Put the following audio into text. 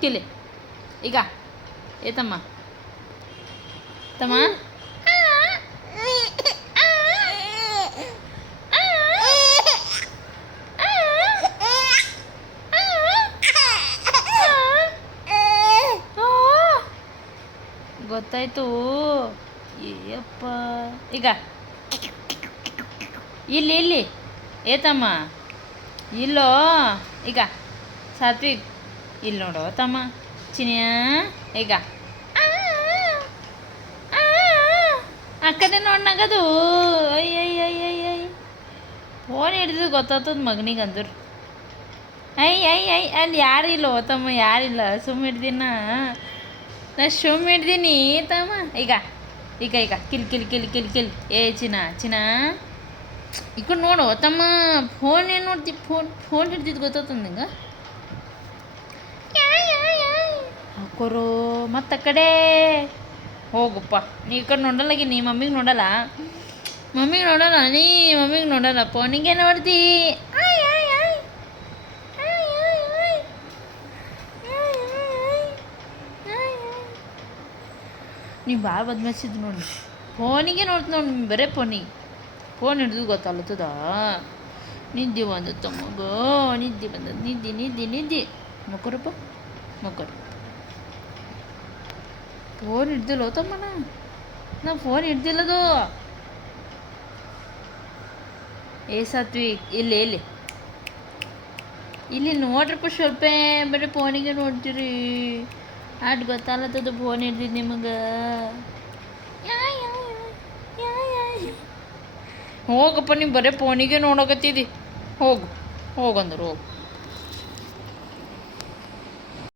ಕಿಲಿ ಈಗ ಏತಮ್ಮ ತಮ್ಮ ಗೊತ್ತಾಯ್ತು ಏಯಪ್ಪ ಈಗ ಇಲ್ಲಿ ಇಲ್ಲಿ ಏತಮ್ಮ ಇಲ್ಲೋ ಈಗ ಸಾತ್ವಿಕ್ ಇಲ್ಲಿ ನೋಡು ತಮ್ಮ ಚಿನಿಯ ಈಗ ಆ ಕಡೆ ನೋಡ್ನಾಗದು ಅಯ್ಯಯ್ಯಯ್ಯಯ್ಯ ಫೋನ್ ಹಿಡಿದು ಗೊತ್ತಾಗ್ತದ ಮಗನಿಗೆ ಅಂದ್ರು ಐ ಅಲ್ಲಿ ಯಾರಿಲ್ಲ ತಮ್ಮ ಯಾರಿಲ್ಲ ಸುಮ್ಮ ಹಿಡ್ದಿನ ನಾ ಸುಮ್ಮ ಹಿಡ್ದೀನಿ ತಮ್ಮ ಈಗ ಈಗ ಈಗ kill kill kill kill kill ಏ ಚಿನ್ನ ಈ ಕಡೆ ನೋಡು ತಮ್ಮ ಫೋನ್ ಏನು ನೋಡ್ತಿ ಫೋನ್ ಹಿಡ್ದಿದ್ದು ಗೊತ್ತಾಗ್ತದ ನಿಂಗೆ ಹಾಕೋರು ಮತ್ತು ಆ ಕಡೆ ಹೋಗಪ್ಪ ನೀ ಈ ಕಡೆ ನೋಡಲ್ಲಾಗಿ ನೀ ಮಮ್ಮಿಗೆ ನೋಡಲ್ಲ ಮಮ್ಮಿಗೆ ನೋಡಲ್ಲ ಫೋನಿಗೆ ನೋಡ್ತಿ ನೀವು ಭಾಳ ಬದ್ಮಾಯಿಸಿದ್ದು ನೋಡಿ ಫೋನಿಗೆ ನೋಡ್ತು ನೋಡಿ ಬರೇ ಫೋನ್ ಹಿಡಿದು ಗೊತ್ತಾಗ್ಲತ್ತದ ನಿದ್ದೆ ಬಂದತ್ತ ಮಗ ನಿದ್ದೆ ಬಂದದ್ದು ನಿದ್ದೆ ಮಕ್ಕರಪ್ಪ ಮಕ್ಕರು ಫೋನ್ ಹಿಡ್ದಿಲ್ಲ ತಮ್ಮನ ನಾ ಫೋನ್ ಹಿಡ್ದಿಲ್ಲದು ಏ ಸಾತ್ವಿಕ್ ಇಲ್ಲಿ ನೋಡ್ರಪ್ಪ ಸ್ವಲ್ಪ ಬರೀ ಫೋನಿಗೆ ನೋಡ್ತೀರಿ ಅಟ್ ಗೊತ್ತಾಗ್ಲತ್ತದ ಫೋನ್ ಹಿಡ್ದಿದ್ದು ನಿಮಗೆ ಹೋಗಪ್ಪ ನೀವು ಬರೀ ಫೋನಿಗೆ ನೋಡಕತ್ತಿದ್ದಿ ಹೋಗಂದ್ರು ಹೋಗು